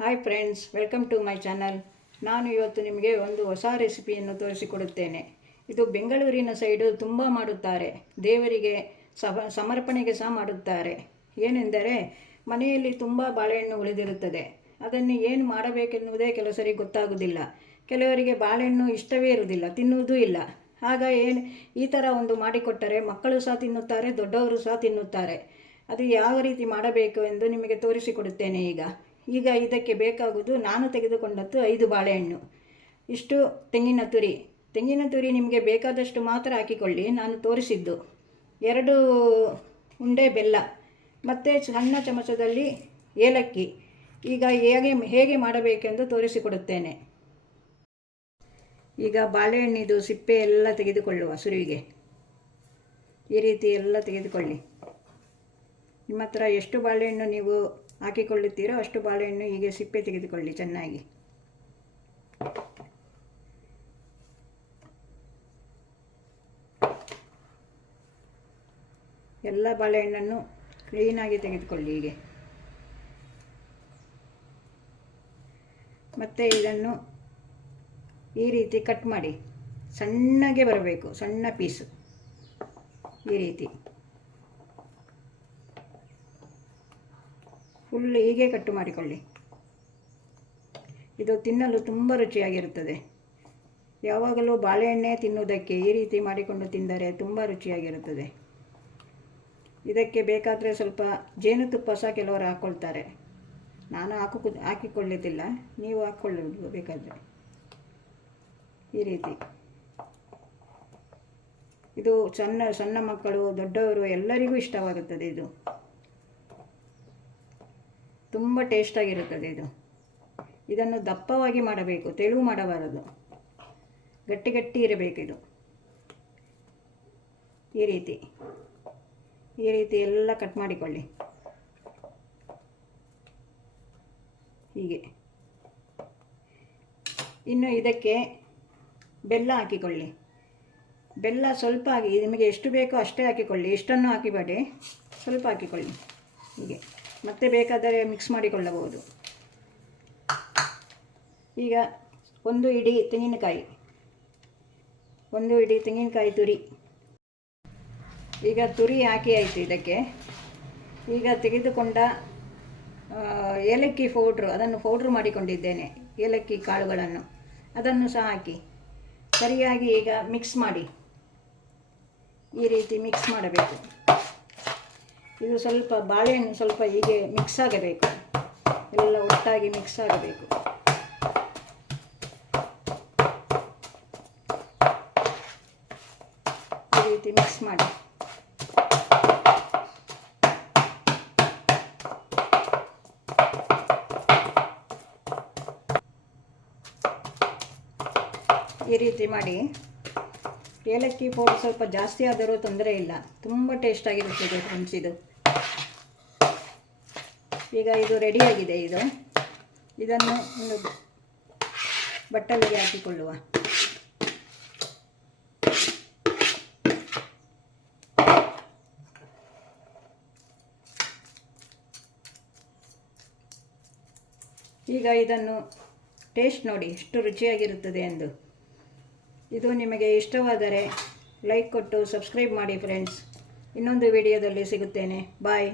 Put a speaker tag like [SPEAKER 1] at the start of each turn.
[SPEAKER 1] Hi friends welcome to my channel ನಾನು ಇವತ್ತು ನಿಮಗೆ ಒಂದು ಹೊಸ ರೆಸಿಪಿಯನ್ನು ತೋರಿಸಿಕೊಡುತ್ತೇನೆ. ಇದು ಬೆಂಗಳೂರಿನ ಸೈಡು ತುಂಬ ಮಾಡುತ್ತಾರೆ. ದೇವರಿಗೆ ಸಮರ್ಪಣೆಗೆ ಸಹ ಮಾಡುತ್ತಾರೆ. ಏನೆಂದರೆ, ಮನೆಯಲ್ಲಿ ತುಂಬ ಬಾಳೆಹಣ್ಣು ಉಳಿದಿರುತ್ತದೆ. ಅದನ್ನು ಏನು ಮಾಡಬೇಕೆನ್ನುವುದೇ ಕೆಲವು ಸರಿ ಗೊತ್ತಾಗುವುದಿಲ್ಲ. ಕೆಲವರಿಗೆ ಬಾಳೆಹಣ್ಣು ಇಷ್ಟವೇ ಇರುವುದಿಲ್ಲ, ತಿನ್ನುವುದೂ ಇಲ್ಲ. ಆಗ ಏನು, ಈ ಥರ ಒಂದು ಮಾಡಿಕೊಟ್ಟರೆ ಮಕ್ಕಳು ಸಹ ತಿನ್ನುತ್ತಾರೆ, ದೊಡ್ಡವರು ಸಹ ತಿನ್ನುತ್ತಾರೆ. ಅದು ಯಾವ ರೀತಿ ಮಾಡಬೇಕು ಎಂದು ನಿಮಗೆ ತೋರಿಸಿಕೊಡುತ್ತೇನೆ ಈಗ. ಈಗ ಇದಕ್ಕೆ ಬೇಕಾಗುವುದು ನಾನು ತೆಗೆದುಕೊಂಡದ್ದು ಐದು ಬಾಳೆಹಣ್ಣು. ಇಷ್ಟು ತೆಂಗಿನ ತುರಿ. ತೆಂಗಿನ ತುರಿ ನಿಮಗೆ ಬೇಕಾದಷ್ಟು ಮಾತ್ರ ಹಾಕಿಕೊಳ್ಳಿ, ನಾನು ತೋರಿಸಿದ್ದು. ಎರಡು ಉಂಡೆ ಬೆಲ್ಲ, ಮತ್ತು ಸಣ್ಣ ಚಮಚದಲ್ಲಿ ಏಲಕ್ಕಿ. ಈಗ ಹೇಗೆ ಹೇಗೆ ಮಾಡಬೇಕೆಂದು ತೋರಿಸಿಕೊಡುತ್ತೇನೆ. ಈಗ ಬಾಳೆಹಣ್ಣಿದು ಸಿಪ್ಪೆ ಎಲ್ಲ ತೆಗೆದುಕೊಳ್ಳುವ ಸುರುವಿಗೆ. ಈ ರೀತಿ ಎಲ್ಲ ತೆಗೆದುಕೊಳ್ಳಿ. ನಿಮ್ಮ ಹತ್ರ ಎಷ್ಟು ಬಾಳೆಹಣ್ಣು ನೀವು ಹಾಕಿಕೊಳ್ಳುತ್ತೀರೋ ಅಷ್ಟು ಬಾಳೆಹಣ್ಣು ಹೀಗೆ ಸಿಪ್ಪೆ ತೆಗೆದುಕೊಳ್ಳಿ ಚೆನ್ನಾಗಿ. ಎಲ್ಲ ಬಾಳೆಹಣ್ಣನ್ನು ಕ್ಲೀನಾಗಿ ತೆಗೆದುಕೊಳ್ಳಿ ಹೀಗೆ. ಮತ್ತೆ ಇದನ್ನು ಈ ರೀತಿ ಕಟ್ ಮಾಡಿ ಸಣ್ಣಗೆ ಬರಬೇಕು, ಸಣ್ಣ ಪೀಸು ಈ ರೀತಿ. ಫುಲ್ ಹೀಗೆ ಕಟ್ಟು ಮಾಡಿಕೊಳ್ಳಿ. ಇದು ತಿನ್ನಲು ತುಂಬ ರುಚಿಯಾಗಿರುತ್ತದೆ. ಯಾವಾಗಲೂ ಬಾಳೆಹಣ್ಣೆ ತಿನ್ನುವುದಕ್ಕೆ ಈ ರೀತಿ ಮಾಡಿಕೊಂಡು ತಿಂದರೆ ತುಂಬ ರುಚಿಯಾಗಿರುತ್ತದೆ. ಇದಕ್ಕೆ ಬೇಕಾದರೆ ಸ್ವಲ್ಪ ಜೇನುತುಪ್ಪ ಸಹ ಕೆಲವರು ಹಾಕ್ಕೊಳ್ತಾರೆ ನಾನು ಹಾಕು ಹಾಕಿಕೊಳ್ಳುತ್ತಿಲ್ಲ ನೀವು ಹಾಕ್ಕೊಳ್ಳೋದು ಬೇಕಾದರೆ. ಈ ರೀತಿ. ಇದು ಸಣ್ಣ ಸಣ್ಣ ಮಕ್ಕಳು, ದೊಡ್ಡವರು ಎಲ್ಲರಿಗೂ ಇಷ್ಟವಾಗುತ್ತದೆ ಇದು. ತುಂಬ ಟೇಸ್ಟಾಗಿರುತ್ತದೆ ಇದು. ಇದನ್ನು ದಪ್ಪವಾಗಿ ಮಾಡಬೇಕು ತೆಳು ಮಾಡಬಾರದು. ಗಟ್ಟಿ ಗಟ್ಟಿ ಇರಬೇಕು ಇದು. ಈ ರೀತಿ. ಈ ರೀತಿ ಎಲ್ಲ ಕಟ್ ಮಾಡಿಕೊಳ್ಳಿ. ಹೀಗೆ. ಇನ್ನು ಇದಕ್ಕೆ ಬೆಲ್ಲ ಹಾಕಿಕೊಳ್ಳಿ. ಬೆಲ್ಲ ಸ್ವಲ್ಪ ಆಗಿ ನಿಮಗೆ ಎಷ್ಟು ಬೇಕೋ ಅಷ್ಟೇ ಹಾಕಿಕೊಳ್ಳಿ. ಎಷ್ಟನ್ನು ಹಾಕಿಬೇಡಿ ಸ್ವಲ್ಪ ಹಾಕಿಕೊಳ್ಳಿ. ಹೀಗೆ. ಮತ್ತೆ ಬೇಕಾದರೆ ಮಿಕ್ಸ್ ಮಾಡಿಕೊಳ್ಳಬಹುದು. ಈಗ ಒಂದು ಇಡಿ ತೆಂಗಿನಕಾಯಿ. ಒಂದು ಇಡಿ ತೆಂಗಿನಕಾಯಿ ತುರಿ. ಈಗ ತುರಿ ಹಾಕಿ ಆಯಿತು ಇದಕ್ಕೆ. ಈಗ ತೆಗೆದುಕೊಂಡ ಏಲಕ್ಕಿ ಪೌಡ್ರು, ಅದನ್ನು ಪೌಡ್ರ್ ಮಾಡಿಕೊಂಡಿದ್ದೇನೆ, ಏಲಕ್ಕಿ ಕಾಳುಗಳನ್ನು. ಅದನ್ನು ಸಹ ಹಾಕಿ. ಸರಿಯಾಗಿ ಈಗ ಮಿಕ್ಸ್ ಮಾಡಿ. ಈ ರೀತಿ ಮಿಕ್ಸ್ ಮಾಡಬೇಕು. ಇದು ಸ್ವಲ್ಪ ಬಾಳೆಹಣ್ಣು ಸ್ವಲ್ಪ ಹೀಗೆ ಮಿಕ್ಸ್ ಆಗಬೇಕು. ಎಲ್ಲ ಒಟ್ಟಾಗಿ ಮಿಕ್ಸ್ ಆಗಬೇಕು. ಈ ರೀತಿ ಮಿಕ್ಸ್ ಮಾಡಿ. ಈ ರೀತಿ ಮಾಡಿ. ಏಲಕ್ಕಿ ಪೌಡರ್ ಸ್ವಲ್ಪ ಜಾಸ್ತಿ ಆದರೂ ತೊಂದರೆ ಇಲ್ಲ. ತುಂಬ ಟೇಸ್ಟಾಗಿರುತ್ತದೆ ಫ್ರೆಂಡ್ಸ್ ಇದು. ಈಗ ಇದು ರೆಡಿಯಾಗಿದೆ ಇದು. ಇದನ್ನು ಒಂದು ಬಟ್ಟಲಿಗೆ ಹಾಕಿಕೊಳ್ಳುವ. ಈಗ ಇದನ್ನು ಟೇಸ್ಟ್ ನೋಡಿ, ಎಷ್ಟು ರುಚಿಯಾಗಿರುತ್ತದೆ ಎಂದು. ಇದು ನಿಮಗೆ ಇಷ್ಟವಾದರೆ ಲೈಕ್ ಕೊಟ್ಟು ಸಬ್ಸ್ಕ್ರೈಬ್ ಮಾಡಿ ಫ್ರೆಂಡ್ಸ್ ಇನ್ನೊಂದು ವಿಡಿಯೋದಲ್ಲಿ ಸಿಗುತ್ತೇನೆ. ಬಾಯ್